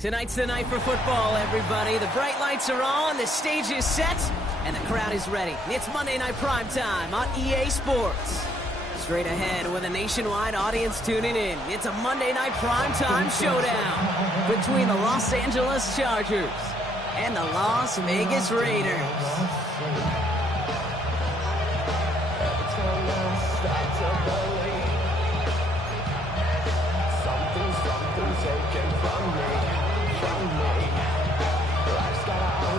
Tonight's the night for football, everybody. The bright lights are on, the stage is set, and the crowd is ready. It's Monday Night Primetime on EA Sports. Straight ahead with a nationwide audience tuning in, it's a Monday Night Primetime showdown between the Los Angeles Chargers and the Las Vegas Raiders.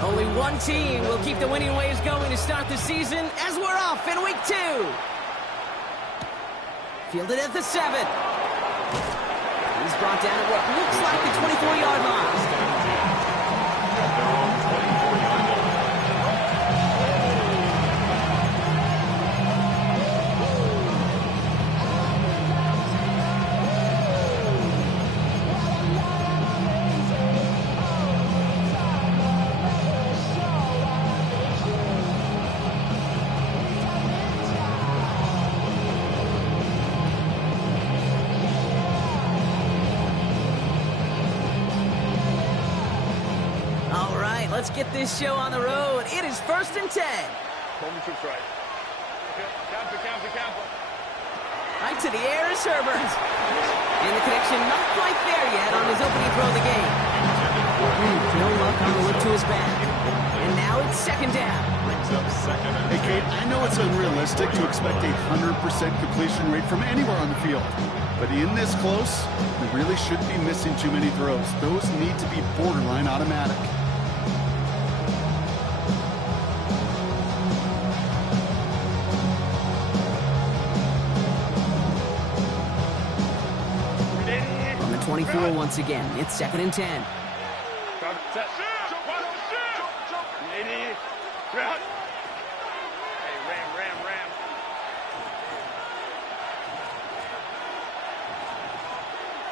Only one team will keep the winning waves going to start the season as we're off in week 2. Fielded at the 7. He's brought down at what looks like the 24-yard line. Let's get this show on the road. It is 1st and 10. Right to the air is Herbert. And the connection not quite there yet on his opening throw of the game. No luck on the look to his back. And now it's 2nd down. Hey, Kate, I know it's unrealistic to expect a 100% completion rate from anywhere on the field. But in this close, we really shouldn't be missing too many throws. Those need to be borderline automatic. On the 24 once again, it's 2nd and 10.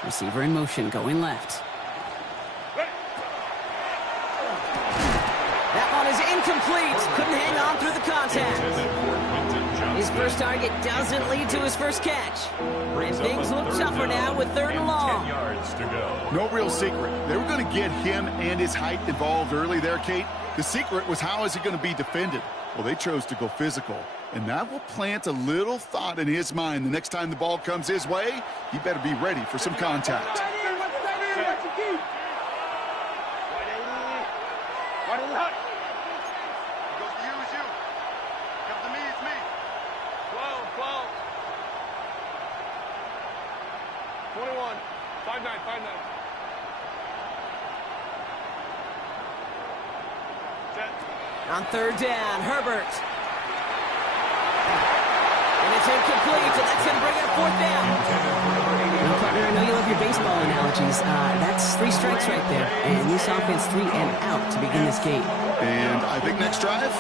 Receiver in motion, going left. That one is incomplete. Couldn't hang on through the contact. His first target doesn't lead to his first catch. And things look tougher now with 3rd and long. No real secret. They were going to get him and his height involved early there, Kate. The secret was, how is he going to be defended? Well, they chose to go physical. And that will plant a little thought in his mind. The next time the ball comes his way, he better be ready for some contact. On 3rd down, Herbert. And it's incomplete, so that's going to bring it up 4th down. Now, partner, I know you love your baseball analogies. That's 3 strikes right there. And this offense 3 and out to begin this game. And I think next drive,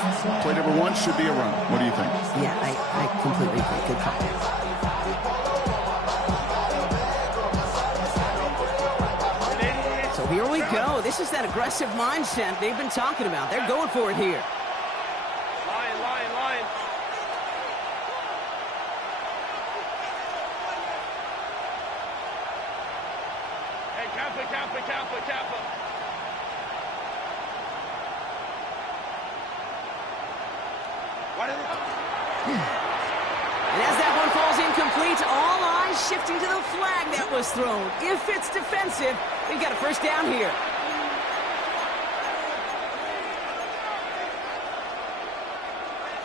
play number 1 should be a run. What do you think? Yeah, I completely agree. Good call. So here we go. This is that aggressive mindset they've been talking about. They're going for it here. Line. Hey, Kappa. And as that one falls incomplete, all eyes shifting to the flag that was thrown. If it's defensive, we've got a 1st down here.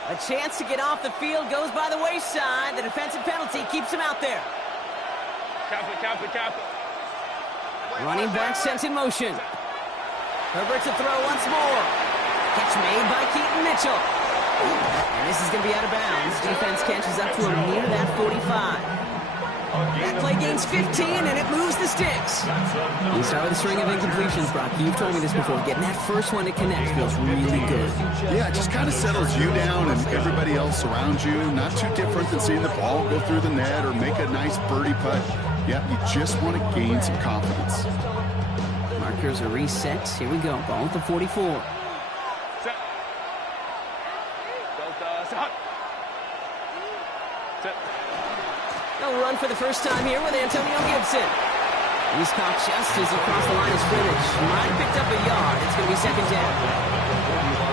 A chance to get off the field goes by the wayside. The defensive penalty keeps him out there. Kappa. Running back sent in motion. Herbert to throw once more. Catch made by Keaton Mitchell. And this is going to be out of bounds. Defense catches up to him near that 45. That play gains 15, and it moves the sticks. You start with a string of incompletions, Brock. You've told me this before. Getting that first one to connect feels really good. Yeah, it just kind of settles you down and everybody else around you. Not too different than seeing the ball go through the net or make a nice birdie putt. Yeah, you just want to gain some confidence. Markers are reset. Here we go. Ball at the 44. Set. Delta, set. Set. They'll run for the first time here with Antonio Gibson. He's caught just as he crossed the line of scrimmage. Might have picked up a yard. It's going to be second down.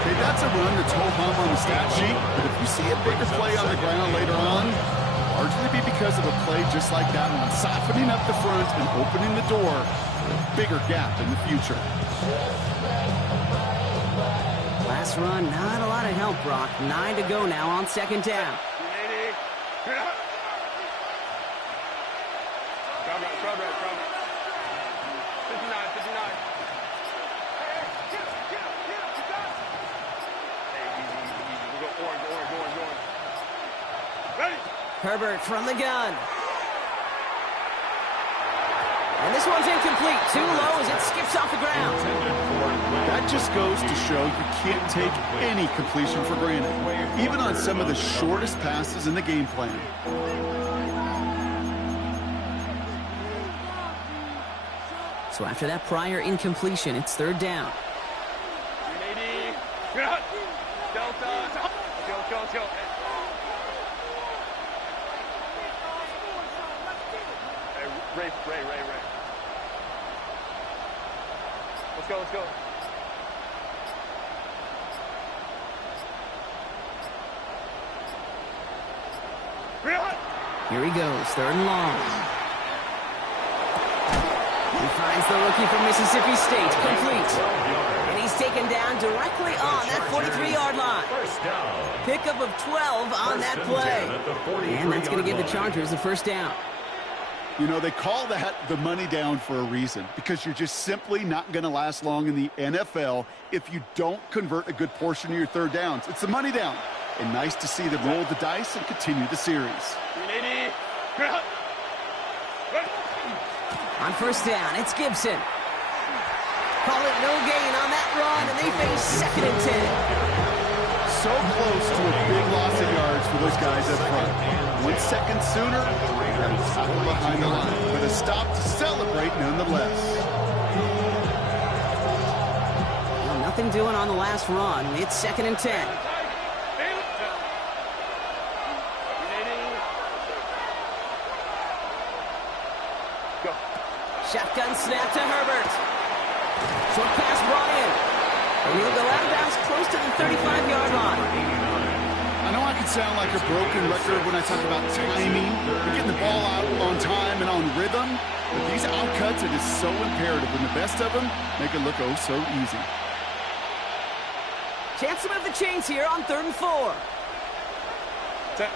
Okay, that's a run that's ho-hum on the stat sheet, but if you see a bigger play on the ground later on, largely be because of a play just like that one, softening up the front and opening the door for a bigger gap in the future. Last run, not a lot of help, Brock. 9 to go now on second down. Crowd right. 59. Hey, easy. We go orange. Ready? Herbert from the gun. And this one's incomplete. Too low as it skips off the ground. That just goes to show you can't take any completion for granted, even on some of the shortest passes in the game plan. So after that prior incompletion, it's third down. 180. Delta. Let's go. Hey, Ray. Let's go. Here he goes, third and long. He finds the rookie from Mississippi State, complete. And he's taken down directly on that 43-yard line. Pickup of 12 on that play. And that's going to give the Chargers the first down. You know, they call that the money down for a reason, because you're just simply not going to last long in the NFL if you don't convert a good portion of your third downs. It's the money down. And nice to see them roll the dice and continue the series. On first down, it's Gibson. Call it no gain on that run, and they face second and 10. So close to a big loss of yards for those guys up front. 1 second sooner, and tackle behind the line. But a stop to celebrate nonetheless. Well, nothing doing on the last run. It's second and 10. Shotgun snap to Herbert. Short pass brought in. And he'll go out of bounds close to the 35-yard line. I know I can sound like a broken record when I talk about timing, getting the ball out on time and on rhythm, but these outcuts, it is so imperative when the best of them make it look oh so easy. Chance to move the chains here on 3rd and 4. Set.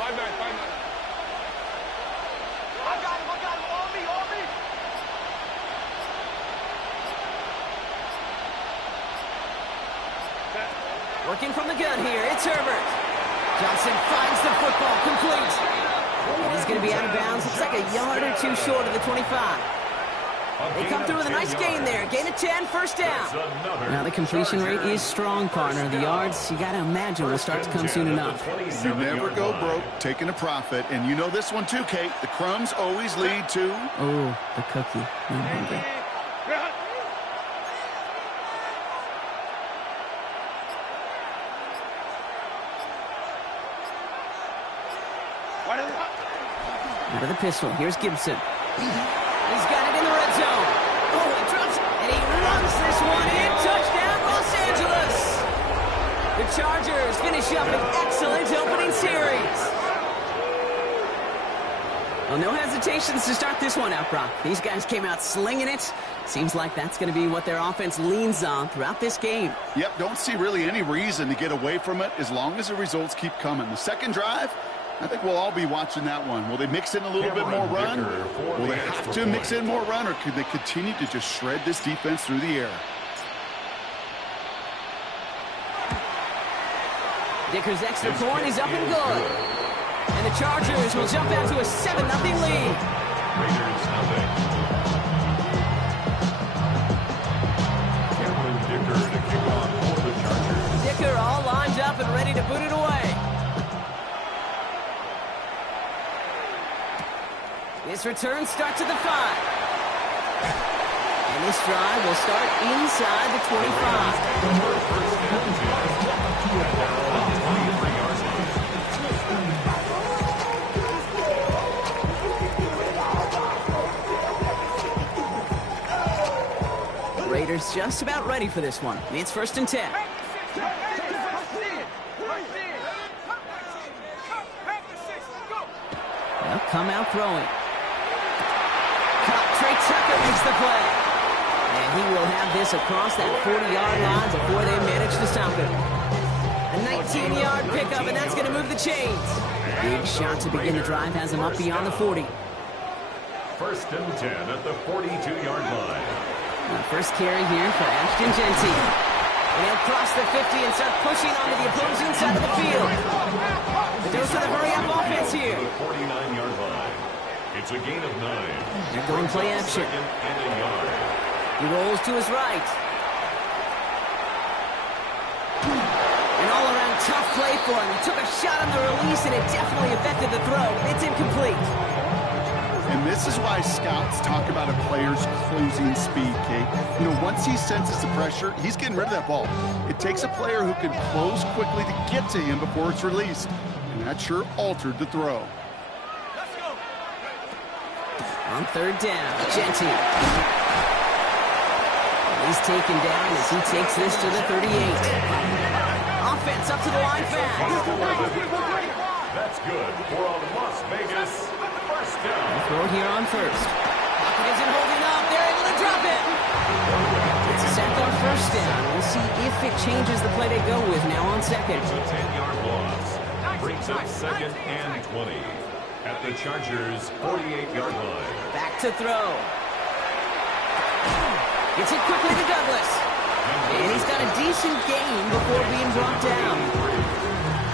5-9. I got him. On me. Working from the gun here, it's Herbert. Johnson finds the football, complete. And he's going to be out of bounds. It's like a yard or two short of the 25. They come through with a nice gain there. Gain of 10, first down. Now the completion rate is strong, partner. The yards, you got to imagine, will start to come soon enough. You never go broke taking a profit. And you know this one too, Kate. The crumbs always lead to... Oh, the cookie. I'm hungry. Out of the pistol, here's Gibson. He's got it in the red zone. Oh, he drops it, and he runs this one in. Touchdown, Los Angeles. The Chargers finish up an excellent opening series. Well, no hesitations to start this one out, Brock. These guys came out slinging it. Seems like that's going to be what their offense leans on throughout this game. Yep, don't see really any reason to get away from it as long as the results keep coming. The second drive, I think we'll all be watching that one. Will they mix in a little bit more run? Will they have to mix in more run, or could they continue to just shred this defense through the air? Dicker's extra point is up and good. And the Chargers will jump out to a 7-0 lead. Raiders nothing. Cameron Dicker to kick off for the Chargers. Dicker all lined up and ready to boot it away. This return starts at the 5. And this drive will start inside the 25. Raiders just about ready for this one. It's 1st and 10. They'll come out throwing. Trey Tucker makes the play. And he will have this across that 40-yard line before they manage to stop it. A 19-yard pickup, and that's going to move the chains. Big shot to begin the drive has him up beyond the 40. 1st and 10 at the 42-yard line. First carry here for Ashton Genty. And he'll cross the 50 and start pushing onto the opposing side of the field. The dose of the hurry-up offense here. The 49-yard line. It's a gain of 9. They're going play action. Second and a yard. He rolls to his right. An all-around tough play for him. He took a shot on the release, and it definitely affected the throw. It's incomplete. And this is why scouts talk about a player's closing speed, Kate. You know, once he senses the pressure, he's getting rid of that ball. It takes a player who can close quickly to get to him before it's released. And that sure altered the throw. On 3rd down, Genty. He's taken down as he takes this to the 38. Offense up to the line fast. That's good for a Las Vegas 1st down. Throw here on 1st. Pocket isn't holding up. They're able to drop it. It's a sack on 1st down. We'll see if it changes the play they go with now on 2nd. It's a 10-yard loss. Brings up 2nd and 20 at the Chargers' 48-yard line. Back to throw. Gets it quickly to Douglas. And he's got a decent gain before being brought down.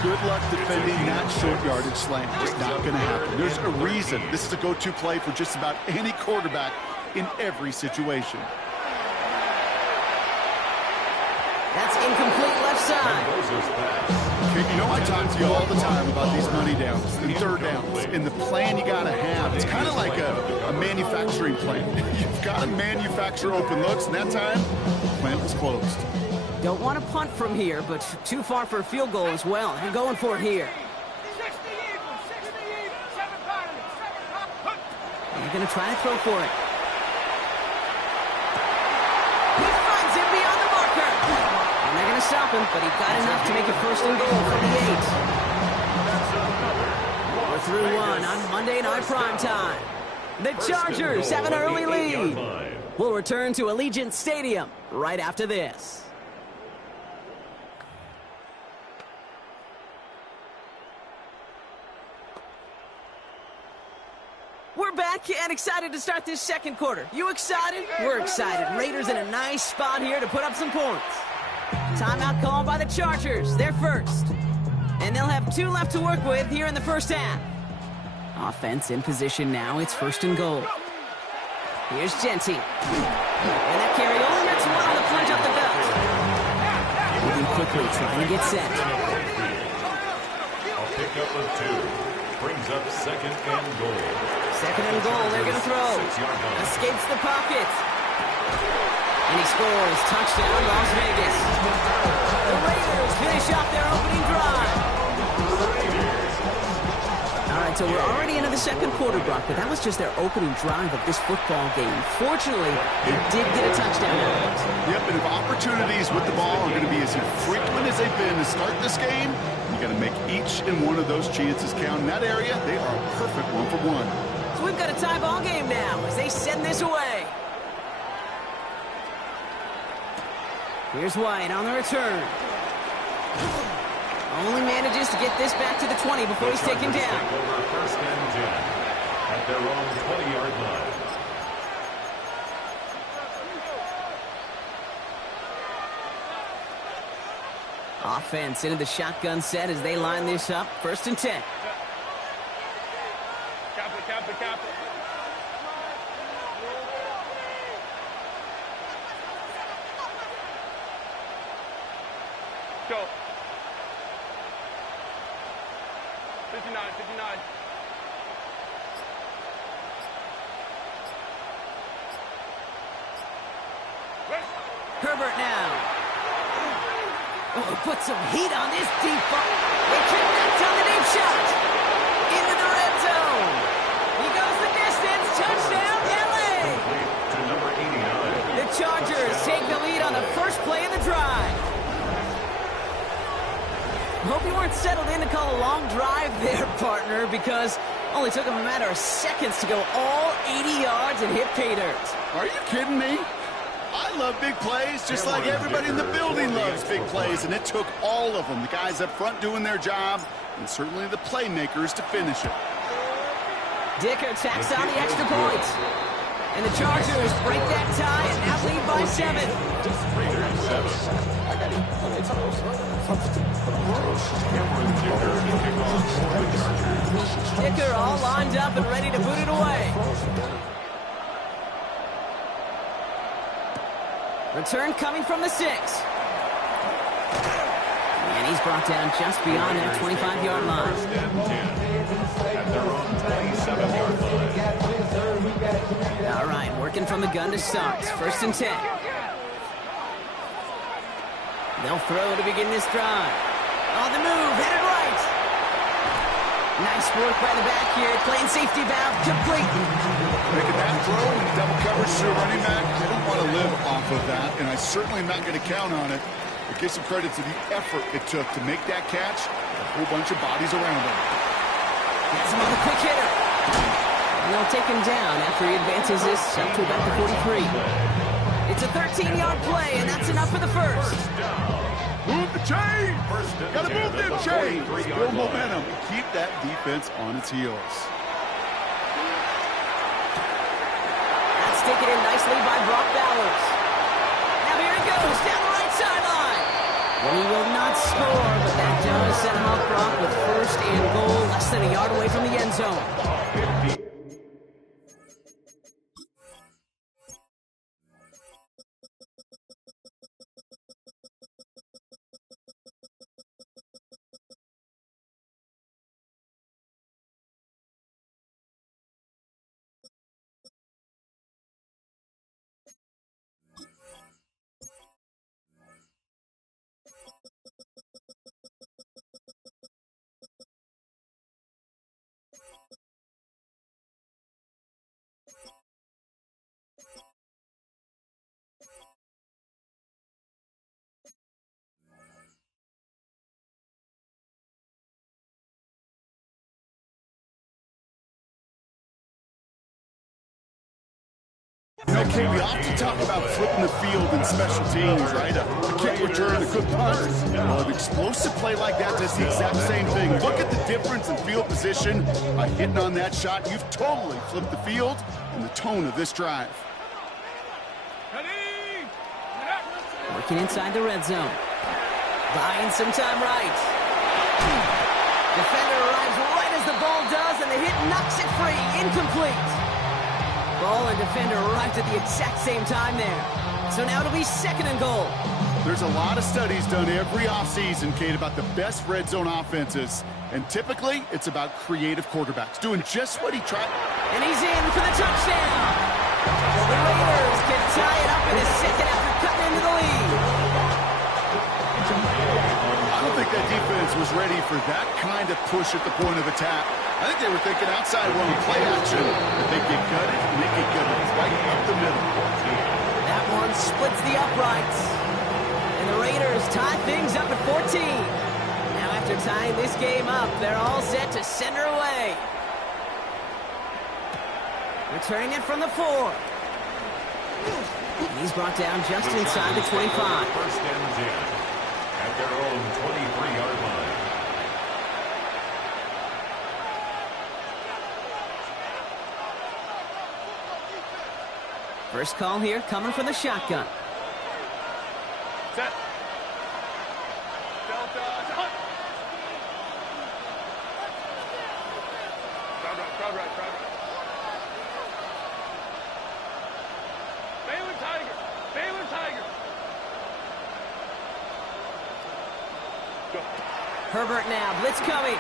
Good luck defending that short yardage slant. It's not going to happen. There's a reason this is a go-to play for just about any quarterback in every situation. That's incomplete left side. Okay, you know I talk to you all the time about these money downs and 3rd downs and the plan you got to have. It's kind of like a manufacturing plant. You've got to manufacture open looks, and that time, the plant was closed. Don't want to punt from here, but too far for a field goal as well. They're going for it here. They're going to try to throw for it. He finds him beyond the marker. And they're going to stop him, but he got enough to make it 1st and goal from the 8. We're through one on Monday Night Primetime. The Chargers have an early lead. We'll return to Allegiant Stadium right after this. We're back and excited to start this 2nd quarter. You excited? We're excited. Raiders in a nice spot here to put up some points. Timeout called by the Chargers. They're first. And they'll have 2 left to work with here in the 1st half. Offense in position now. It's 1st and goal. Here's Genty. And that carry only gets 1 on the plunge up the gut. Moving quickly, trying to get set. A pickup of 2. Brings up 2nd and goal. 2nd and goal, they're going to throw. Escapes the pocket. And he scores. Touchdown, Las Vegas. The Raiders finish off their opening drive. All right, so we're already into the 2nd quarter, Brock, but that was just their opening drive of this football game. Fortunately, they did get a touchdown out of it. Yep, and if opportunities with the ball are going to be as infrequent as they've been to start this game, you got to make each and one of those chances count. In that area, they are a perfect 1-for-1. So we've got a tie ball game now as they send this away. Here's White on the return. Only manages to get this back to the 20 before he's taken down. Over 1st and 10 at their own 20-yard line. Offense into the shotgun set as they line this up. 1st and 10. Be careful. Go. 59, 59. Herbert now. Oh, put some heat on this deep ball. They connect on the deep shot. Into the red zone. He goes the distance. Touchdown, LA. To number 89. The Chargers take the lead on the first play of the drive. Hope you weren't settled in to call a long drive there, partner, because only took them a matter of seconds to go all 80 yards and hit pay dirt. Are you kidding me? I love big plays, just like everybody in the building loves big plays, and it took all of them, the guys up front doing their job, and certainly the playmakers to finish it. Dicker tacks on the extra point. And the Chargers break that tie and now lead by 7. Raiders 7. Cameron Dicker to kick off for the Chargers. Dicker all lined up and ready to boot it away. Return coming from the 6. And he's brought down just beyond that 25-yard line. First and 10 at their own 27-yard line. All right, working from the gun to start. First and 10. They'll throw to begin this drive. On the move, headed right. Nice work by the back here. Playing safety valve complete. Making that throw and double coverage to a running back, I don't want to live off of that, and I certainly am not going to count on it. But give some credit to the effort it took to make that catch. A whole bunch of bodies around him. That's another quick hitter. And they'll take him down after he advances this up to about the 43. It's a 13-yard play, and that's enough for the first. Move the chain! Gotta move them chains! 43-yard Build line. momentum. Keep that defense on its heels. That's taken in nicely by Brock Bowers. Now here he goes, down the right sideline. Well, he will not score, but that does set him up, Brock, with first and goal, less than a yard away from the end zone. Okay, we often talk about flipping the field in special teams, right? A kick return, a quick punt. Well, an explosive play like that does the exact same thing. Look at the difference in field position. By hitting on that shot, you've totally flipped the field and the tone of this drive. Working inside the red zone. Buying some time right. Defender arrives right as the ball does, and the hit knocks it free. Incomplete. Ball and defender arrived at the exact same time there. So now it'll be second and goal. There's a lot of studies done every offseason, Kate, about the best red zone offenses. And typically, it's about creative quarterbacks doing just what he tried. And he's in for the touchdown. The Raiders can tie it up in a second after cutting into the lead. I don't think that defense was ready for that kind of push at the point of attack. I think they were thinking outside run play action. If they get gutted, and they get gutted right up the middle. That one splits the uprights. And the Raiders tie things up at 14. Now after tying this game up, they're all set to send her away. Returning it from the 4. And he's brought down just inside the 25. First and 10 at their own 23-yard line. First call here coming from the shotgun. Set. Delta. Crowd right. Herbert now, blitz coming.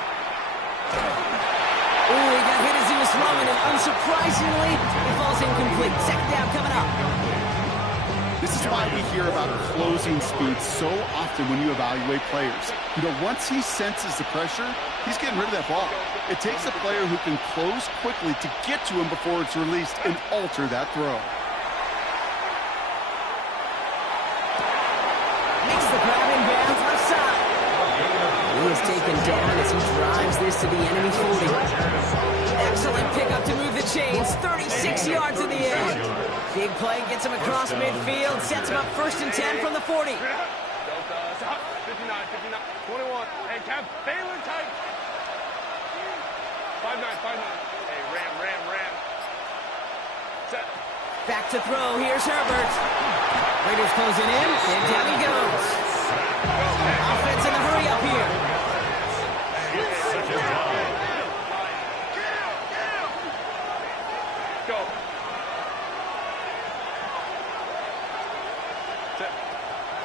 Ooh, he got hit as he was throwing, and unsurprisingly, it falls incomplete. Second down coming up. This is why we hear about closing speed so often when you evaluate players. You know, once he senses the pressure, he's getting rid of that ball. It takes a player who can close quickly to get to him before it's released and alter that throw. Makes the grab in bounds left side. He is taken down as he drives this to the enemy 40. Excellent pickup to move the chains. 36 yards in the end. Big play gets him across midfield. Sets him up 1st and 10 from the 40. 59, 21. Hey, Kev, Baylor tight. 5-9. Hey, ram. Set. Back to throw. Here's Herbert. Raiders closing in, and down he goes. Offense in the hurry up here. Go.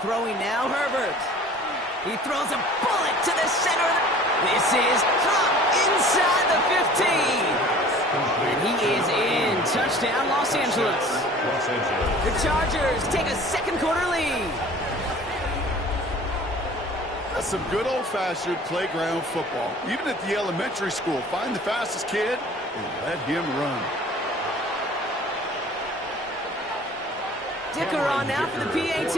Throwing now, Herbert. He throws a bullet to the center. This is dropped inside the 15. And he is in. Touchdown, Los Angeles. The Chargers take a second quarter lead. That's some good old-fashioned playground football. Even at the elementary school, find the fastest kid and let him run. Dicker on now for the PAT.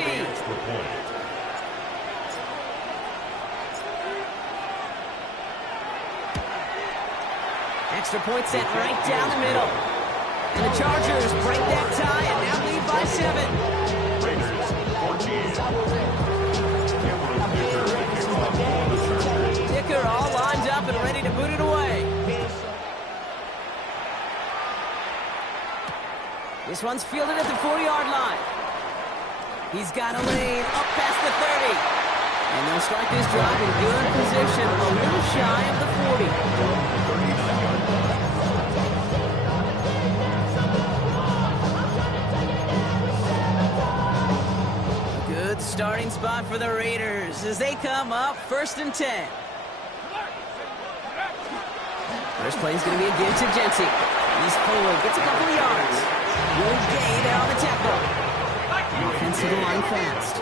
Extra point set right down the middle. And the Chargers break that tie and now lead by 7. Raiders 14. Dicker all lined up and ready to boot it away. This one's fielded at the 40-yard line. He's got a lane up past the 30. And they'll start this drive in good position, a little shy of the 40. Good starting spot for the Raiders as they come up 1st and 10. First play is going to be a give to Jency. He's forward, gets a couple of yards. Will Gay there on the tackle. Offensive line fast.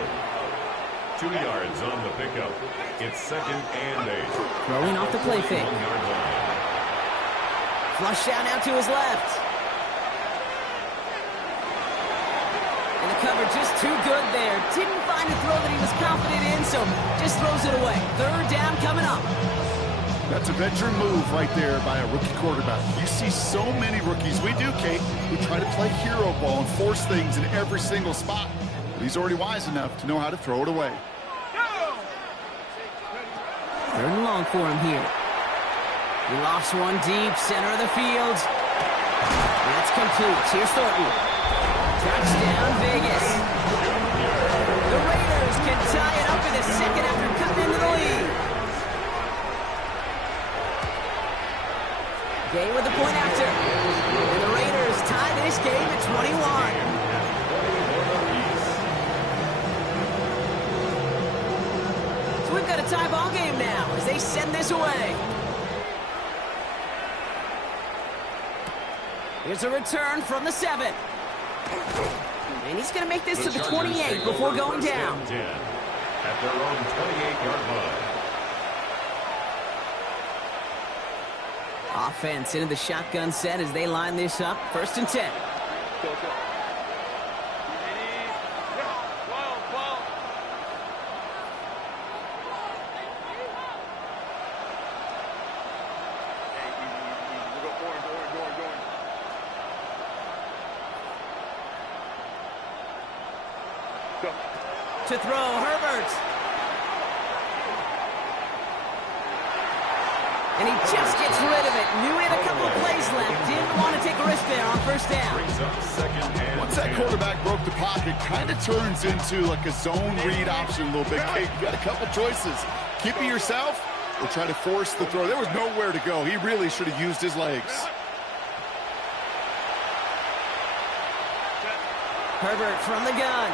2 yards on the pickup. It's 2nd and 8. Throwing off the play fake. Flush down out to his left. And the cover just too good there. Didn't find a throw that he was confident in, so just throws it away. 3rd down coming up. That's a veteran move right there by a rookie quarterback. You see so many rookies, we do, Kate, who try to play hero ball and force things in every single spot. But he's already wise enough to know how to throw it away. 3rd and long for him here. He lofts one deep, center of the field. That's complete. Here's Thornton. Touchdown, Vegas. The Raiders can tie it up in the second after cutting into the lead. Gay with the point after. And the Raiders tie this game at 21. So we've got a tie ball game now as they send this away. Here's a return from the 7. And he's going to make this to the 28 before going down. At their own 28-yard line. Offense into the shotgun set as they line this up. 1st and 10. To throw, Herbert. And he just gets rid of it. Knew he had a couple of plays left. Didn't want to take a risk there on 1st down. Once that quarterback broke the pocket, kind of turns into like a zone read option a little bit. Kate, you got a couple choices. Keep it yourself or try to force the throw. There was nowhere to go. He really should have used his legs. Herbert from the gun.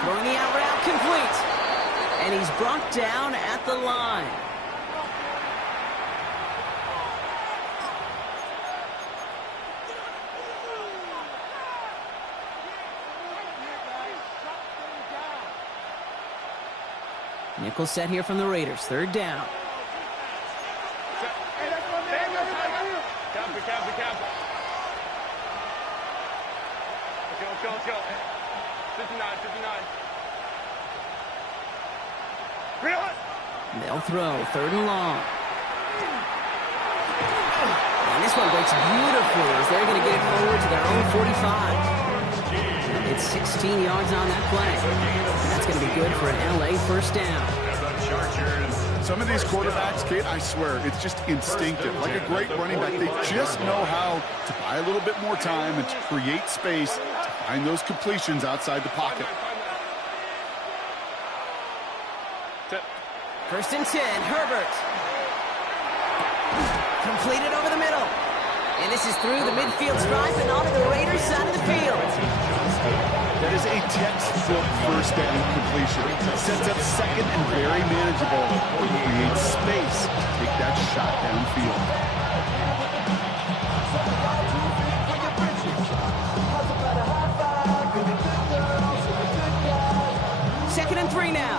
Throwing the out route complete. And he's brought down at the line. Nickel set here from the Raiders. Third down. Let's go. 59. They'll throw. Third and long. And this one breaks beautifully as they're going to get it forward to their own 45. It's 16 yards on that play. And that's going to be good for an LA first down. Some of these quarterbacks, Kate, I swear, it's just instinctive. Like a great running back, they just know how to buy a little bit more time and to create space to find those completions outside the pocket. First and 10, Herbert. Completed over the middle. And this is through the midfield stripe and onto the Raiders' side of the field. That is a textbook first down completion. Sets up second and very manageable. Creates space to take that shot downfield. Second and 3 now.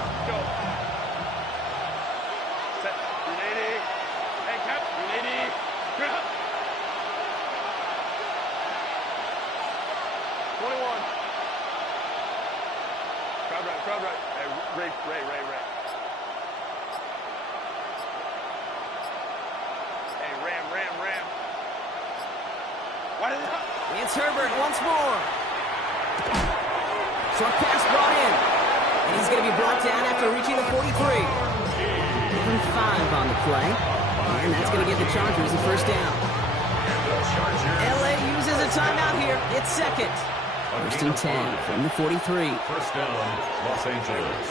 Crowd right. Hey, Ray. Hey, Ram. What is it? It's Herbert once more. Short pass brought in. And he's going to be brought down after reaching the 43. Give him 5 on the play. And that's going to give the Chargers the first down. LA uses a timeout here. It's second. First and 10 from the 43. First down, Los Angeles.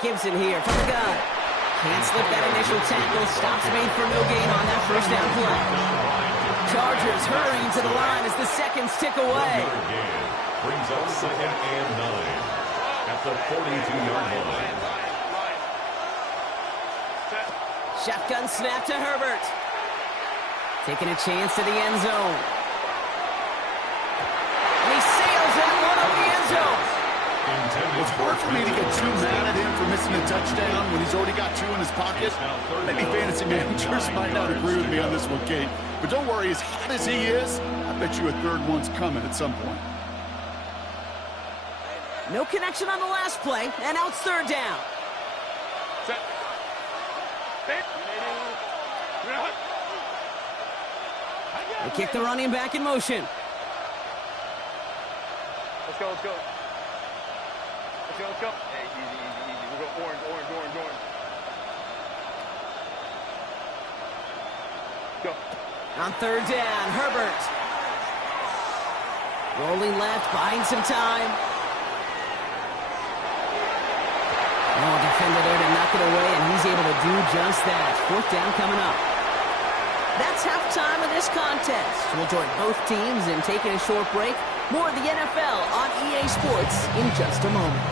Gibson here from the gun. Can't slip that initial tackle. Stops made for no gain on that first down play. Chargers hurrying to the line as the seconds tick away. Brings up second and 9. At the 42-yard line. Shotgun snap to Herbert. Taking a chance to the end zone. And he sails that one over the end zone. It's hard for me to get too mad at him for missing a touchdown when he's already got 2 in his pocket. Maybe fantasy managers might not agree with me on this one, Kate. But don't worry, as hot as he is, I bet you a third one's coming at some point. No connection on the last play, and now it's third down. They kick the running back in motion. Let's go. Hey, easy. We're going orange. Go. On third down, Herbert. Rolling left, buying some time. Oh, defender there to knock it away, and he's able to do just that. Fourth down coming up. That's halftime of this contest. We'll join both teams in taking a short break. More of the NFL on EA Sports in just a moment.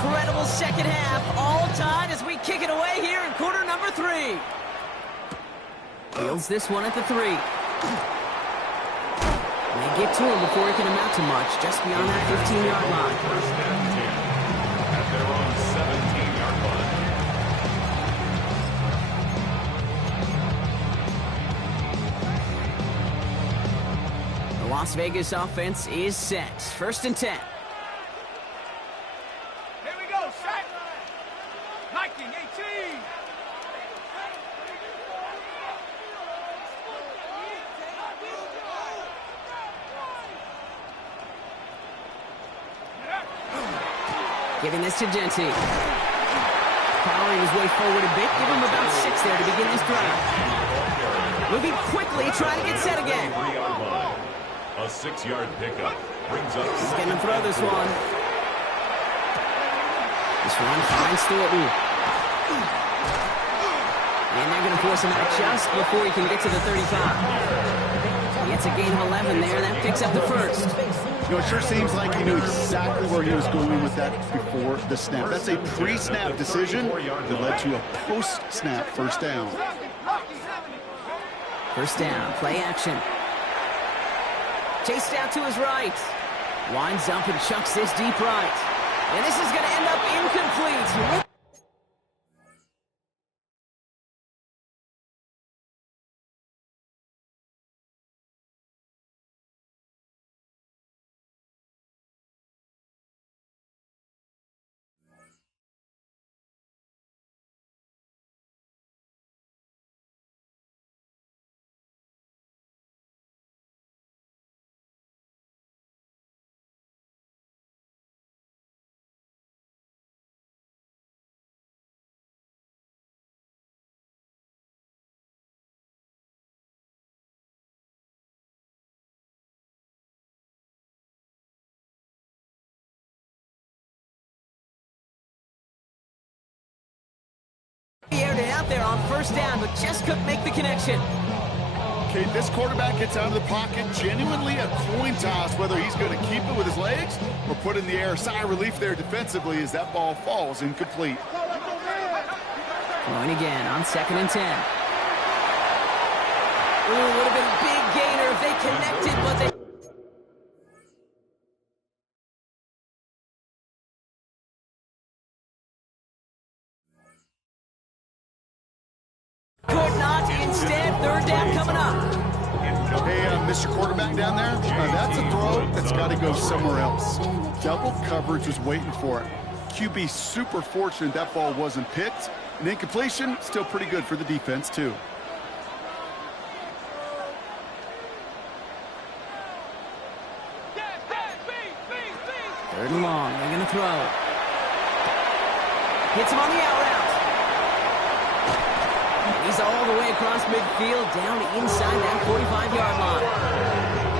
Incredible second half, all tied as we kick it away here in quarter number 3. Fields this one at the 3. They get to him before he can amount to much, just beyond that 15-yard line. First and 10 at their own 17-yard line. The Las Vegas offense is set. First and 10. Giving this to Genti. Powering his way forward a bit. Give him about 6 there to begin this drive. Moving quickly, trying to get set again. A 6-yard pickup brings up. He's going to throw this one. This one finds Thornton. And they're going to force him out just before he can get to the 35. He gets a gain of 11 there. That picks up the first. You know, it sure seems like he knew exactly where he was going with that before the snap. That's a pre-snap decision that led to a post-snap first down. First down, play action. Chased out to his right. Winds up and chucks this deep right. And this is going to end up incomplete. He aired it out there on first down, but just couldn't make the connection. Okay, this quarterback gets out of the pocket, genuinely a coin toss whether he's going to keep it with his legs or put it in the air. Sigh of relief there defensively as that ball falls incomplete. Going again on 2nd and 10. Ooh, would have been a big gainer if they connected, but they... Could not. Instead, third down coming up. Hey, Mr. Quarterback down there, that's a throw that's got to go somewhere else. Double coverage was waiting for it. QB super fortunate that ball wasn't picked. And incompletion, still pretty good for the defense, too. Third and long. They're going to throw. Hits him on the out route. He's all the way across midfield, down inside that 45-yard line.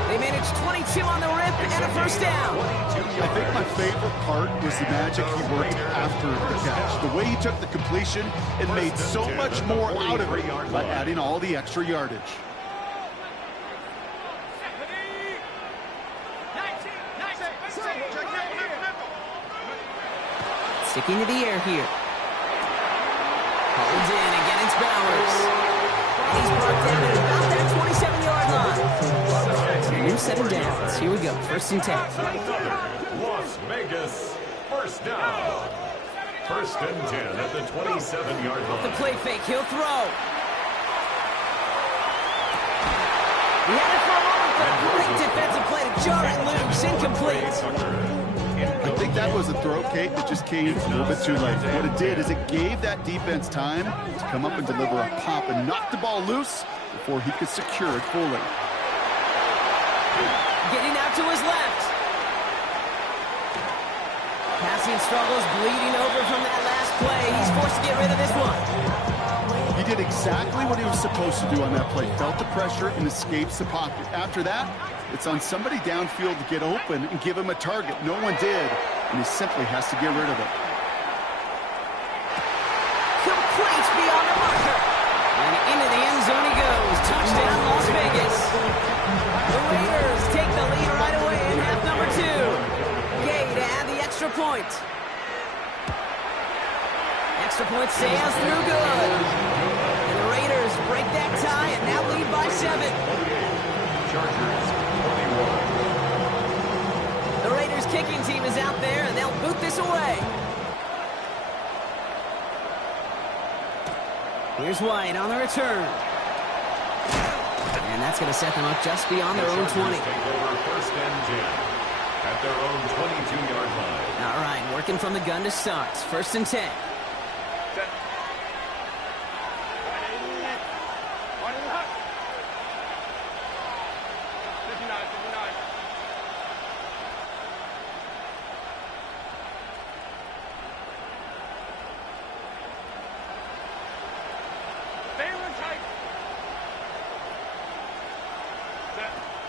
They managed 22 on the rip and a first down. I think my favorite part was the magic he worked after the catch. The way he took the completion and made so much more out of it by adding all the extra yardage. Sticking to the air here. Holds in, again it's Bowers. And he's brought down at about that 27-yard line. New set of downs. Here we go, 1st and 10. Las Vegas, first down. 1st and 10 at the 27-yard line. The play fake, he'll throw. He had it for a moment, but a great defensive play to jar it loose, incomplete. I think that was a throw, Kate, that just came a little bit too late. What it did is it gave that defense time to come up and deliver a pop and knock the ball loose before he could secure it fully. Getting out to his left. Passing struggles, bleeding over from that last play. He's forced to get rid of this one. He did exactly what he was supposed to do on that play. Felt the pressure and escapes the pocket. After that, it's on somebody downfield to get open and give him a target. No one did, and he simply has to get rid of it. Complete beyond the marker. And into the end zone he goes. Touchdown, Las Vegas. The Raiders take the lead right away in half number 2. Gay to add the extra point. Extra point sails through good. And the Raiders break that tie and now lead by 7. Chargers, 21. The Raiders kicking team is out there and they'll boot this away. Here's White on the return. And that's going to set them up just beyond their own 20. Take over 1st and 10 at their own 22-yard line. All right, working from the gun to start. 1st and 10.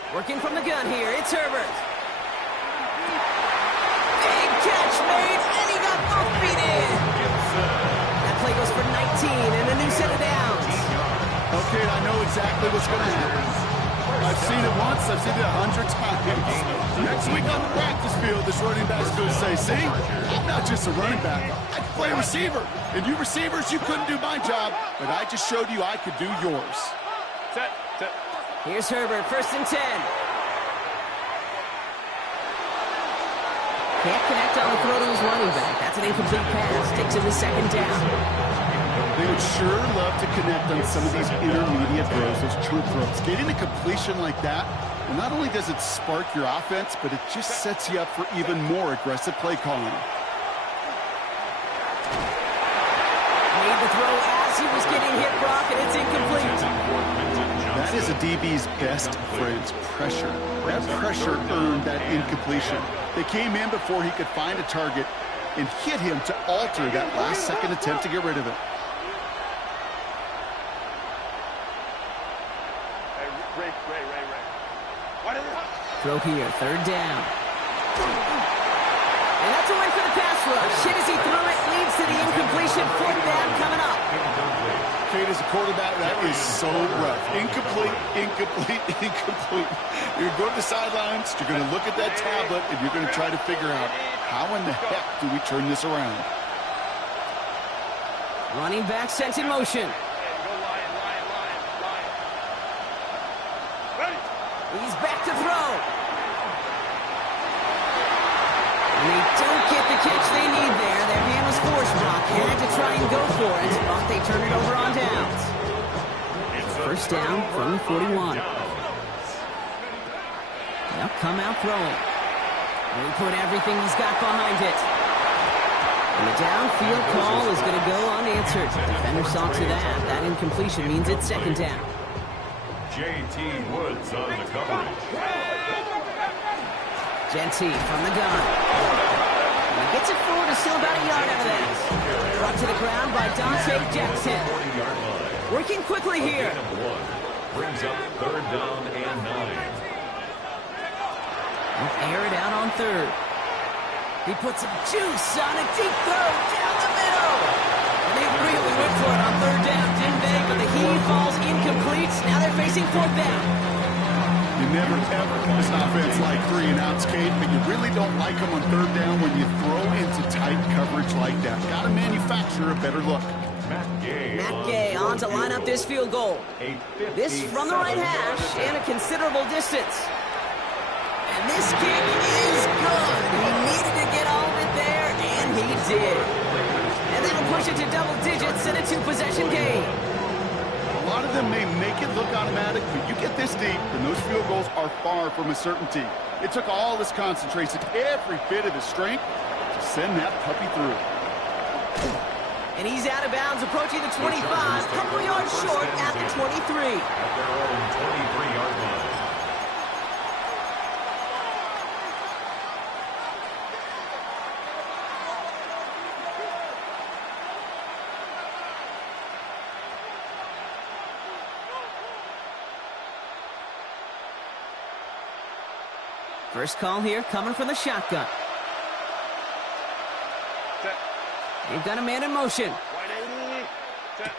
Working from the gun here, it's Herbert. Big catch made, and he got both feet in. That play goes for 19 and a new set of downs. Okay, I know exactly what's going to happen. I've seen it once, I've seen it 100 times. Next week on the practice field, this running back's going to say, see, I'm not just a running back, I can play receiver. And you receivers, you couldn't do my job, but I just showed you I could do yours. Set. Here's Herbert, 1st and 10. Can't connect on the throw to his running back. That's an incomplete pass. Takes him to 2nd down. They would sure love to connect on some of these intermediate throws, those true throws. Getting a completion like that, well, not only does it spark your offense, but it just sets you up for even more aggressive play calling. Made the throw as he was getting hit, Brock, and it's incomplete. That is a DB's best friend, pressure. That pressure earned that incompletion. They came in before he could find a target and hit him to alter that last-second attempt to get rid of it. Ray. Throw here, 3rd down. And that's a win for the pass rush. Hit as he threw it, leads to the incompletion. 4th down coming up. Kate, as a quarterback, that is so rough. Incomplete. You're going to the sidelines, you're going to look at that tablet, and you're going to try to figure out, how in the heck do we turn this around? Running back sent in motion. Go line. Ready. He's back to throw. And they don't get the catch they need there. Their hand was forced, Brock. Had to try and go for it, but they turn it over on downs. 1st down from the 41. They'll come out throwing. And he put everything he's got behind it. And the downfield call is going to go unanswered. Defender saw to that. That incompletion means it's 2nd down. J.T. Woods on the coverage. Genty from the gun. And he gets it forward, still about a yard out of that. Brought to the ground by Dante Jackson. Working quickly here. Brings up 3rd down and 9. They'll air it out on 3rd. He puts some juice on a deep throw down the middle. And they really went for it on 3rd down, didn't they? But the heave falls incomplete. Now they're facing 4th down. You never, ever miss an offense like 3 and outs, Kate, but you really don't like them on 3rd down when you throw into tight coverage like that. Got to manufacture a better look. Matt Gay on to line up this field goal. This from the right hash and a considerable distance. And this kick is good. He needed to get all of it there, and he did. And that'll push it to double digits in a 2-possession game. A lot of them may make it look automatic, but you get this deep, and those field goals are far from a certainty. It took all his concentration, every bit of his strength, to send that puppy through. And he's out of bounds, approaching the 25, a couple yards short at the 23. At their own 23-yard line. First call here coming from the shotgun. Set. They've got a man in motion. 180. Set.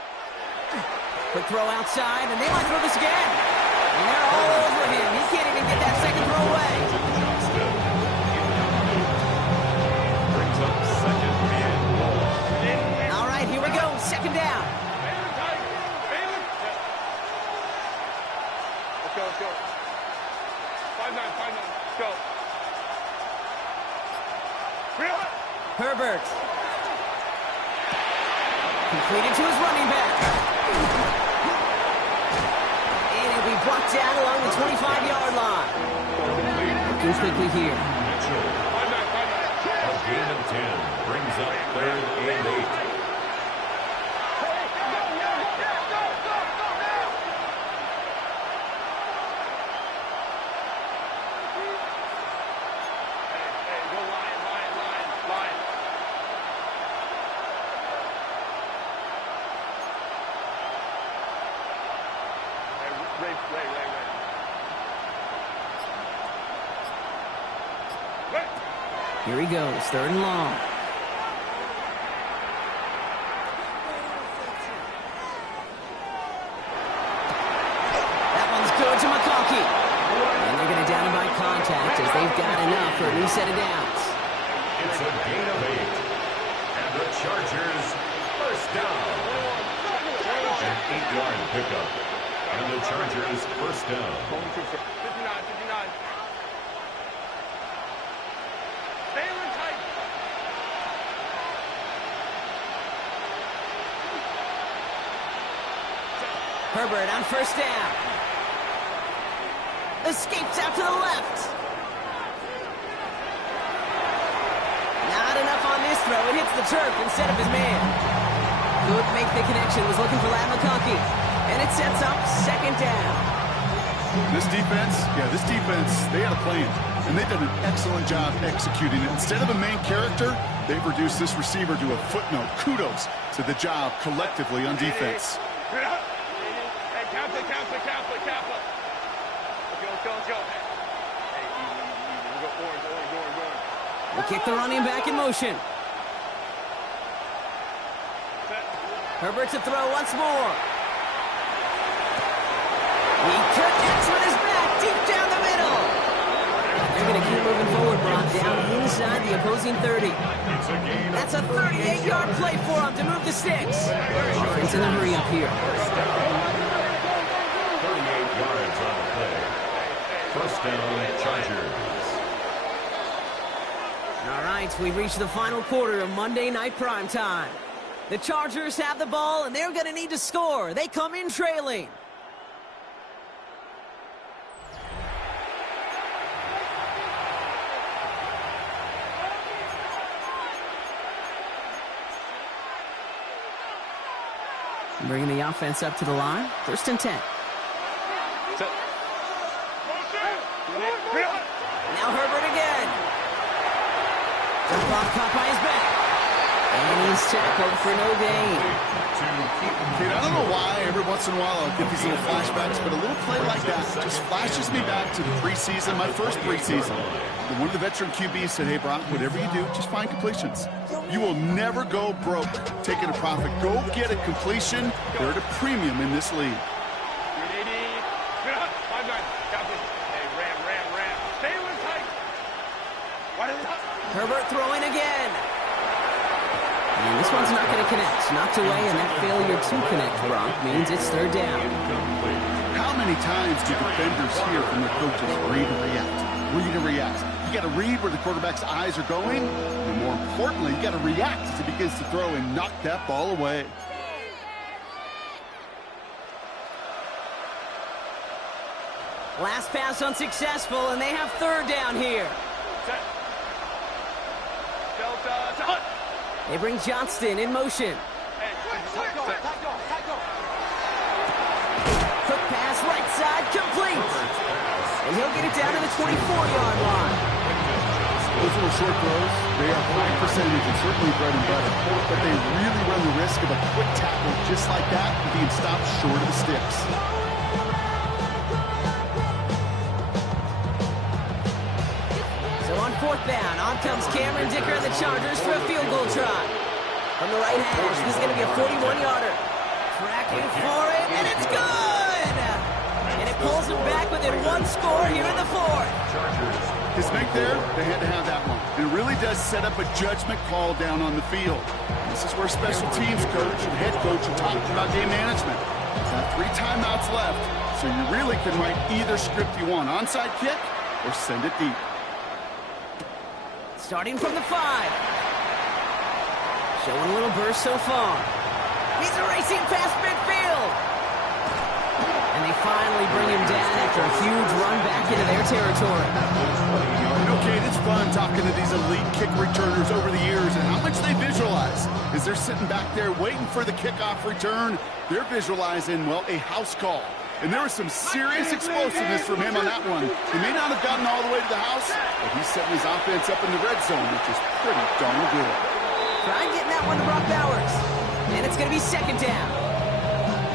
Quick throw outside, and they might throw this again. And they're all over him. He can't even get that second throw away. Brings up 2nd and 1. All right, here we go. 2nd down. Let's go. 5-9. Let's go. Herbert. Completed to his running back. And it'll be brought down along the 25-yard line. Looking quickly here. Mitchell. A gain of 10. Brings up 3rd and 8. Ray. Here he goes, 3rd and long. That one's good to McConkey. And they're going to down him by contact as they've got enough for a new set of downs. It's a gain of 8. And the Chargers first down. An 8-yard pickup. And the Chargers first down. 59, 59. Stay in tight. Herbert on 1st down. Escapes out to the left. Not enough on this throw. It hits the turf instead of his man. Couldn't make the connection. Was looking for McConkey. And it sets up 2nd down. This defense, they had a plan. And they've done an excellent job executing it. Instead of a main character, they've reduced this receiver to a footnote. Kudos to the job collectively on defense. Hey, Kappa. Let's go. Hey, easy. We go orange. They kick the running back in motion. Set. Herbert to throw once more. He connects with his back deep down the middle. They're going to keep moving forward, Brock, down inside the opposing 30. That's a 38-yard play for him to move the sticks. Offense in a hurry up here. 38 yards on the play. First down, Chargers. All right, we've reached the final quarter of Monday Night Primetime. The Chargers have the ball, and they're going to need to score. They come in trailing. Bringing the offense up to the line. 1st and 10. Set. Now Herbert again. Jump off caught by his back. And he's tackled for no gain. Kate, I don't know why every once in a while I'll get these little flashbacks, but a little play like that just flashes me back to the preseason, my first preseason. And one of the veteran QBs said, hey, Brock, whatever you do, just find completions. You will never go broke taking a profit. Go get a completion. They're at a premium in this league. 380. 5-9. Kappa. Hey, ram. Stay in tight. Why did it? Herbert throwing again. And this one's not going to connect. Knocked away, and that failure to connect, Brock, means it's 3rd down. How many times do defenders hear from their coaches, read and react? Read and react. You got to read where the quarterback's eyes are going, and more importantly, you got to react as he begins to throw and knock that ball away. Last pass unsuccessful, and they have 3rd down here. Set. Delta. They bring Johnston in motion. Hey, tight go. Quick pass, right side, complete. And he'll get it down to the 24-yard line. Those little short throws, they are high percentage and certainly bread and butter, but they really run the risk of a quick tackle just like that and being stopped short of the sticks. So on 4th down, on comes Cameron Dicker and the Chargers for a field goal try. From the right hash, this is going to be a 41-yarder. Tracking for it, and it's good! And it pulls them back within 1 score here in the 4th. His make there, they had to have that one. It really does set up a judgment call down on the field. This is where special teams coach and head coach are talking about game management. Got 3 timeouts left, so you really can write either script you want. Onside kick or send it deep. Starting from the 5. Showing a little burst so far. He's racing past midfield. And they finally bring him down after a huge run back into their territory. Okay, it's fun talking to these elite kick returners over the years and how much they visualize. As they're sitting back there waiting for the kickoff return, they're visualizing, well, a house call. And there was some serious explosiveness from him on that one. He may not have gotten all the way to the house, but he's setting his offense up in the red zone, which is pretty darn good. Try getting that one to Brock Bowers. And it's going to be 2nd down.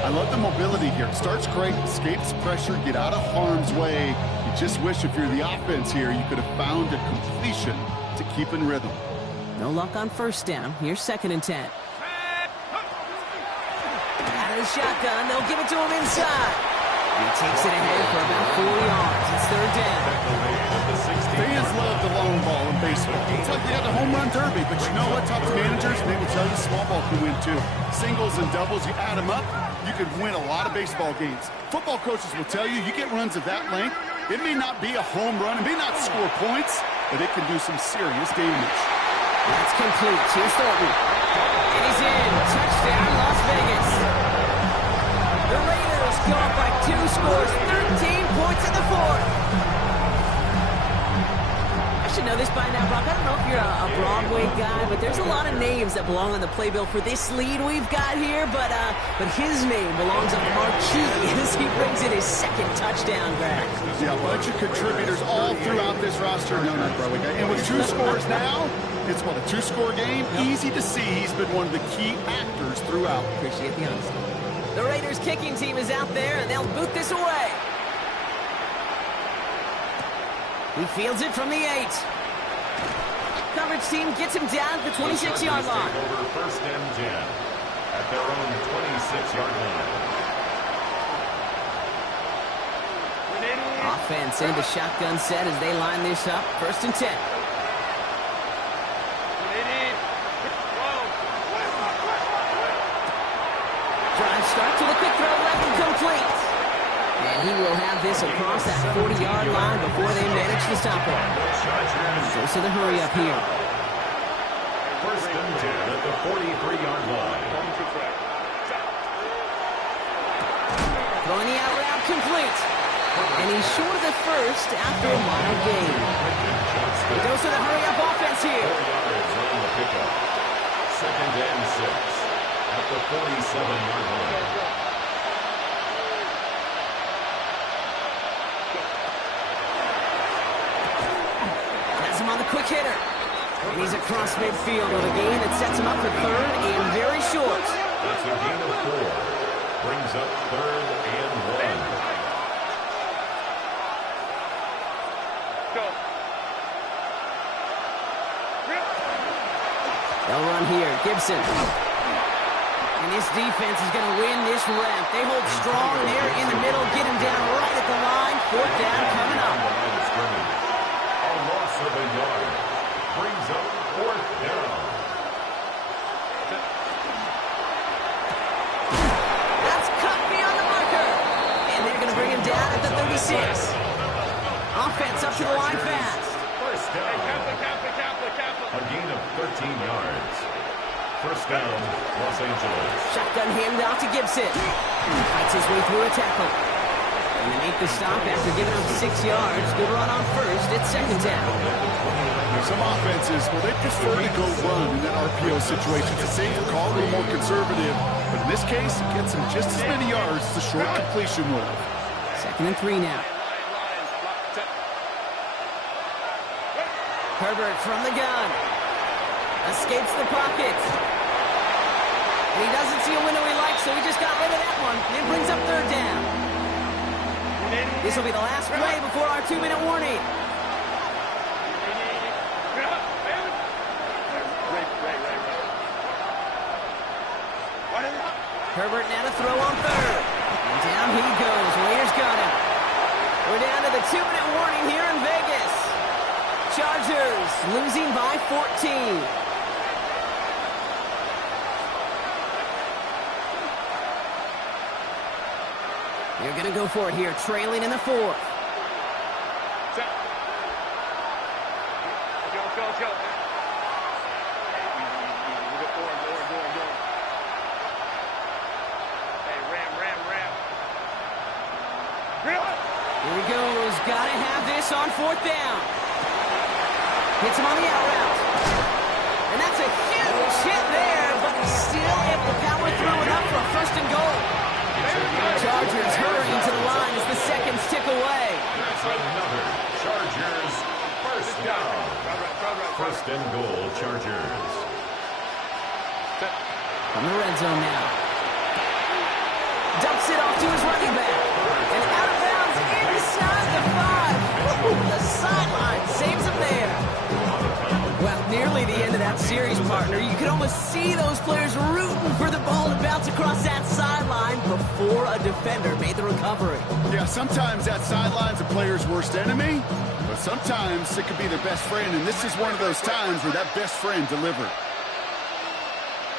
I love the mobility here. Starts great, escapes pressure, get out of harm's way. You just wish if you're the offense here, you could have found a completion to keep in rhythm. No luck on first down. Here's 2nd and 10. Out of the shotgun, they'll give it to him inside. He takes it ahead for about 4 yards. It's 3rd down. Fans love the long ball in baseball. It's like they got the home run derby, but you know what? Talk to managers, and they will tell you small ball can win too. Singles and doubles, you add them up, you can win a lot of baseball games. Football coaches will tell you, you get runs of that length, it may not be a home run, it may not score points, but it can do some serious damage. That's complete. Here's Thornton. And he's in. Touchdown, Las Vegas. The Raiders go up by 2 scores, 13 points in the 4th. I should know this by now, Brock. I don't know if you're a Broadway guy, but there's a lot of names that belong on the playbill for this lead we've got here, but his name belongs on the marquee as he brings in his 2nd touchdown, Greg. Yeah, a bunch of contributors all throughout this roster. No, not Broadway guy. And with 2 scores now, it's what, a 2-score game? Yep. Easy to see he's been one of the key actors throughout. Appreciate the honesty. The Raiders kicking team is out there, and they'll boot this away. He fields it from the 8. Coverage team gets him down at the 26-yard line. Over 1st and 10 at their own 26-yard line. Offense in the shotgun set as they line this up. 1st and 10. Drive start to the quick throw left and complete. And he will have this across that 40-yard line before they manage to stop him. Goes to the hurry up here. 1st and 10 at the 43-yard line. Throwing the out route complete. And he's short of the 1st after a wild gain. He goes to the hurry up offense here. 4 yards on the pickup. 2nd and 6 at the 47-yard line. Has him on the quick hitter. And he's across midfield with a gain that sets him up for 3rd and very short. That's a gain of 4. Brings up 3rd and 1. They'll run here. Gibson. And this defense is going to win this rep. They hold strong and they're in the middle. Get him down right at the line. 4th down coming up. A loss of a yard. Brings up 4th down. That's cut beyond the marker. And they're going to bring him down at the 36. Offense up to the line fast. 1st down. A gain of 13 yards. 1st down, Los Angeles. Shotgun handoff to Gibson. Fights his way through a tackle. And they make the stop after giving up 6 yards. Good run on 1st. It's 2nd down. Some offenses, well, they prefer to go run in that RPO situation. It's a safer call, a little more conservative. But in this case, it gets him just as many yards as a short completion move. 2nd and 3 now. Herbert from the gun. Escapes the pocket. And he doesn't see a window he likes, so he just got rid of that one. And it brings up 3rd down. This will be the last play before our 2-minute warning. Herbert now to throw on 3rd. And down he goes. Raiders got him. We're down to the 2-minute warning here in Vegas. Chargers losing by 14. They're going to go for it here, trailing in the 4th. Go. Hey, ram. Here he goes. Got to have this on 4th down. Hits him on the out route. And that's a huge hit there, but he's still able to power through enough for a 1st and goal. Chargers hurrying to the line as the seconds tick away. That's another Chargers 1st down. 1st and goal, Chargers. From the red zone now. Dumps it off to his running back. And out of bounds inside the 5. Ooh, the sideline saves him there. Series, partner. You could almost see those players rooting for the ball to bounce across that sideline before a defender made the recovery. Yeah, sometimes that sideline's a player's worst enemy, but sometimes it could be their best friend, and this is one of those times where that best friend delivered.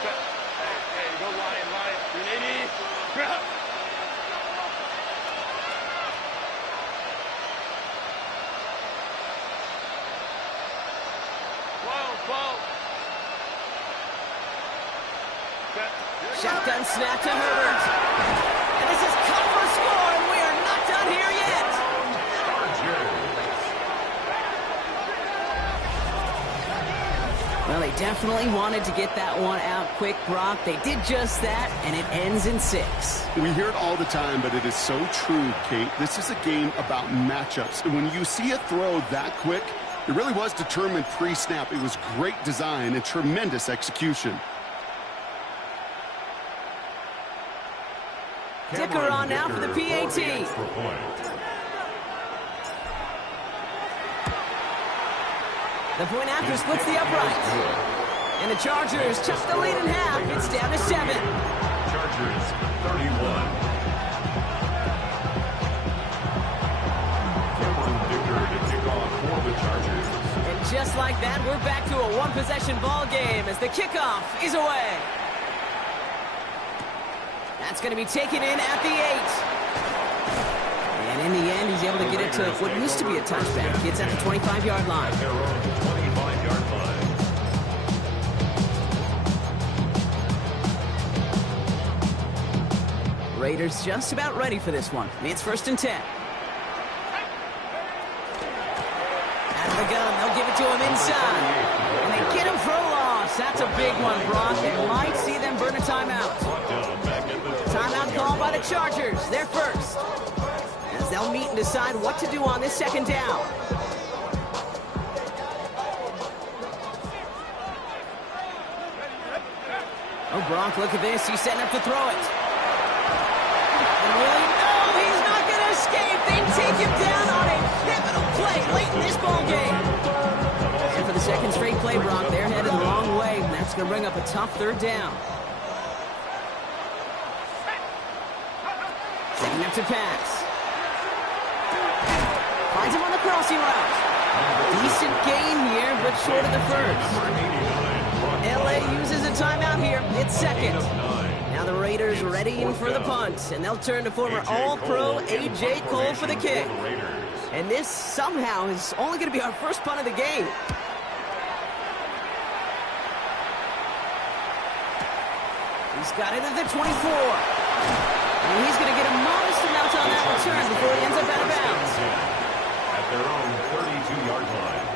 Hey, go Lion, Lion. 380. 12. Shotgun snap to Herbert. And this is cut for a score, and we are not done here yet. Well, they definitely wanted to get that one out quick, Brock. They did just that, and it ends in 6. We hear it all the time, but it is so true, Kate. This is a game about matchups. And when you see a throw that quick, it really was determined pre-snap. It was great design and tremendous execution. Dicker on now for the PAT. The point after splits the uprights. And the Chargers took the lead in half. It's down to 7. Chargers 31. And just like that, we're back to a one-possession ball game as the kickoff is away. That's going to be taken in at the 8. And in the end, he's able to get it to what used to be a touchback. It's at the 25-yard line. Their own 25-yard line. Raiders just about ready for this one. It's 1st and 10. The gun, they'll give it to him inside. And they get him for a loss. That's a big one, Brock. They might see them burn a timeout. Timeout called by the Chargers. They're first. As they'll meet and decide what to do on this 2nd down. Oh, Brock, look at this. He's setting up to throw it. And really, no, he's not going to escape. They take him down on a pivotal play late in this ball game. And for the 2nd straight play, Brock, they're headed the wrong way, and that's going to bring up a tough 3rd down. Setting up to pass. Finds him on the crossing route. Decent gain here, but short of the 1st. LA uses a timeout here. It's 2nd. Now the Raiders ready in for the punt, and they'll turn to former All-Pro A.J. Cole for the kick. And this somehow is only going to be our first punt of the game. He's got it at the 24. And he's going to get a modest amount on that return before he ends up out of bounds. At their own 32-yard line.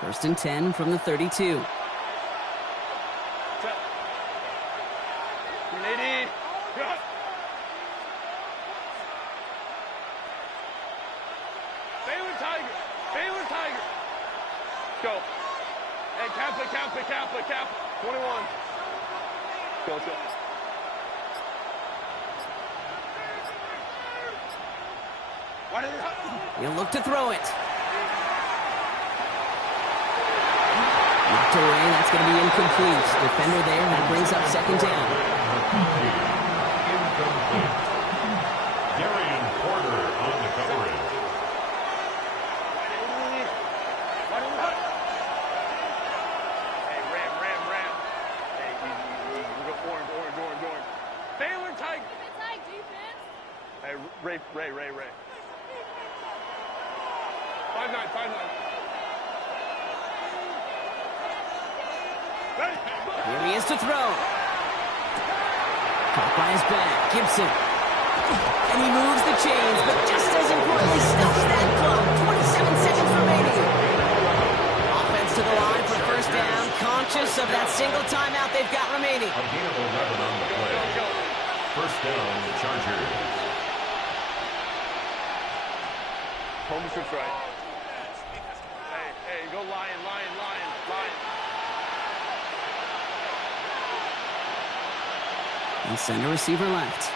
First and 10 from the 32. 380. Baylor Tiger. Go. Hey, cap it. 21. Go. Why did it happen? He'll look to throw it. Knocked away, that's going to be incomplete. Defender there, that brings up 2nd down. Incomplete. Darian Porter on the coverage. Hey, Ram. Hey, easy. We go orange. Baylor Tiger. Hey, Ray. 5'9". Here he is to throw. Caught by his back, Gibson. And he moves the chains, but just as importantly, stuffs that clock. 27 seconds remaining. Offense to the line for 1st down, conscious of that single timeout they've got remaining. A gain of 11 on the play. 1st down, Chargers. Home sits right. Hey, go Lion. And send a receiver left.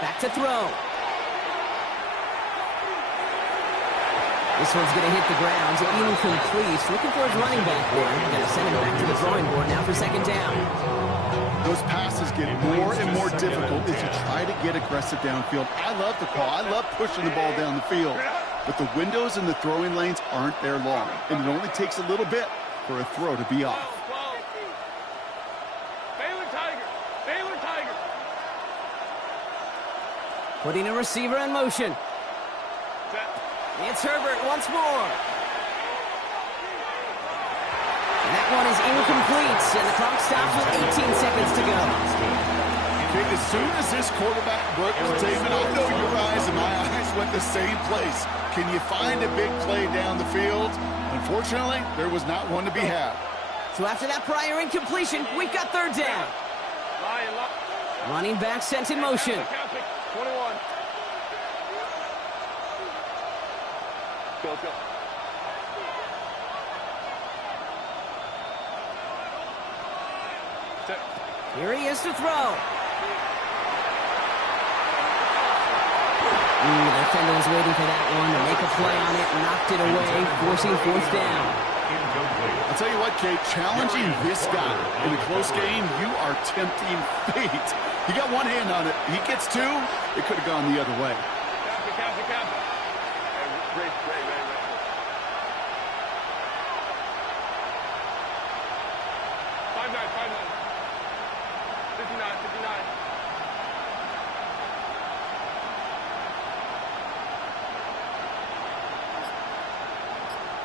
Back to throw. This one's going to hit the ground. Incomplete. Looking for his running back there. Going to send him back to the drawing board now for second down. Those passes get more and more difficult as you try to get aggressive downfield. I love the call. I love pushing the ball down the field. But the windows in the throwing lanes aren't there long. And it only takes a little bit for a throw to be off. Putting a receiver in motion. It's Herbert once more. And that one is incomplete, and the clock stops with 18 seconds to go. Okay, as soon as this quarterback broke his statement, I know your eyes and my eyes went the same place. Can you find a big play down the field? Unfortunately, there was not one to be had. So after that prior incompletion, we've got third down. Running back sent in motion. 21. Go. Here he is to throw. The defender was waiting for that one to make a play on it, knocked it away, forcing fourth down. I'll tell you what, Kate, challenging this guy in a close game, you are tempting fate. He got one hand on it. He gets two, it could have gone the other way. Captain. Ray. 59.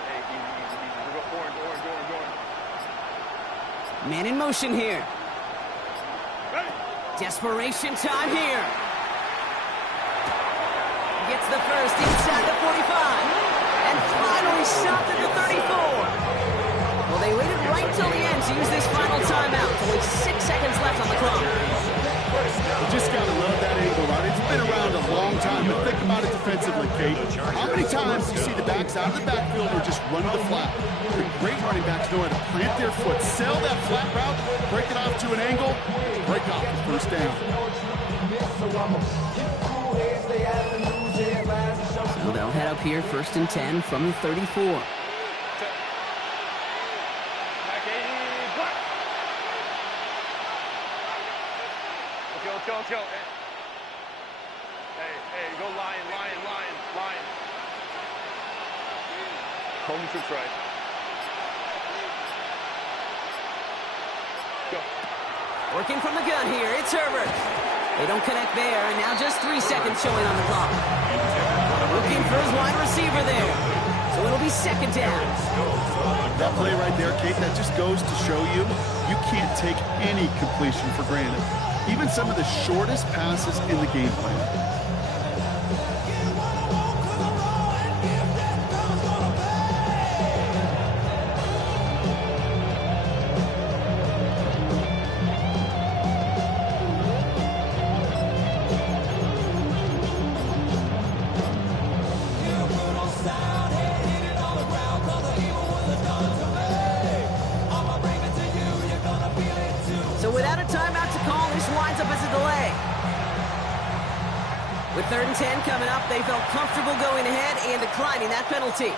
Hey, easy. We go orange. Man in motion here. Ready. Desperation time here. Gets the first inside the 45. And finally stopped at the 34. Well, they waited right till the end to use this final timeout. Only 6 seconds left on the clock. You just got to love that angle route. It's been around a long time, but think about it defensively, Kate. How many times do you see the backs out of the backfield or just run to the flat? The great running backs know how to plant their foot, sell that flat route, break it off to an angle, break off the first down. So they'll head up here, 1st and 10 from the 34. Let's go. Hey, go lion. Home trips right. Go. Working from the gun here, it's Herbert. They don't connect there, and now just 3 seconds showing on the clock. Looking for his wide receiver there. So it'll be second down. That play right there, Kate, that just goes to show you can't take any completion for granted. Even some of the shortest passes in the game plan. So without a timeout to call, this winds up as a delay. With 3rd and 10 coming up, they felt comfortable going ahead and declining that penalty.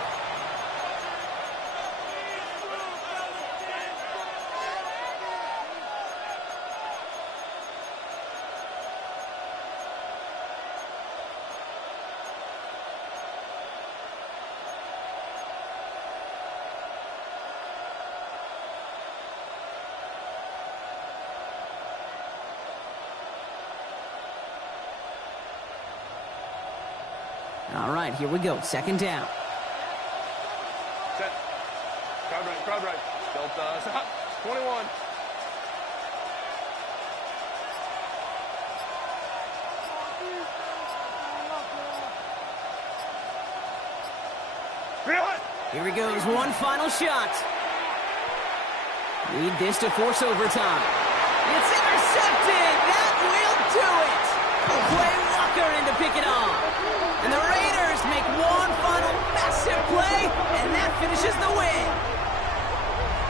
All right, here we go. 2nd down. Set. Crowd right. Delta. Stop. 21. Here he goes. One final shot. Need this to force overtime. It's intercepted. That